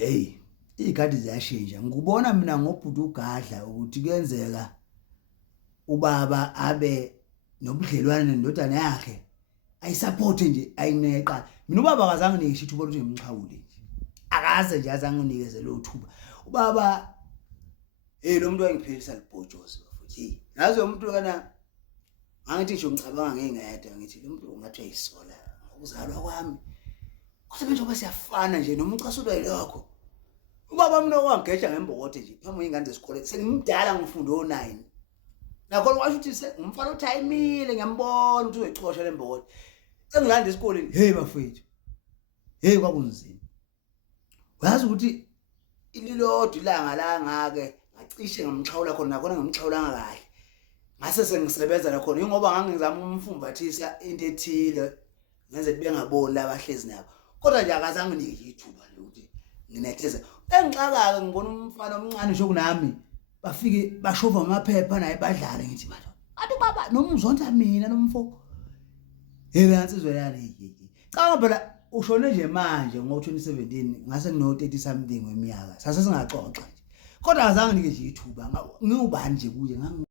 hey, izikhathi ziyashintsha. Ngikubona mina ngobhuti uGadla ukuthi kuyenzeka ubaba abe nobudlelwane nendodana yakhe ayisupport nje ayineqa. Mina ubaba akazange ngisho ithuba lokuthi ngimxhawule nje. Akaze nje azange nginikeze lo thuba. Ubaba lo muntu wangiphilisa libhojozi bafuthi. Yazi umuntu kana angithi nje ngicabanga ngingedwa ngithi lo muntu ungathi uyayisola ukuzalwa kwami. Kodwa njengoba siyafana nje noma ucasulo yilokho. Ubaba mina wangeja ngembokothe nje phambi kwengane zesikole sengimdala ngifunda o9. Nakho washo ukuthi umfana uthayimile ngiyambona ukuthi uzoyicosha lembokothe. Engilanda esikoleni hey bafethu. Hey kwakunzima. Uyazi ukuthi ililodwa ilanga la ngake ngacishe ngamxhawula khona nakho ngimxhawulanga kahle. Ngase sengisebenza la khona ingoba ngangizama umfumbathisa into ethile ngenze kube ngaboni la bahlezi nabo. Kodwa nje akazange nginike ithuba lokuthi nginetheze. Engixaka-ke ngibona umfana omncane nje kunami bafike bashova amaphepha naye badlale ngithi manje athi baba noma uzonda mina nomfo. Yansizwe yani cha phela ushone nje manje ngo2017 ngase ngino 30 something weminyaka sase singaxoxa nje. Kodwa azange nike nje ithuba ngiubani nje kuye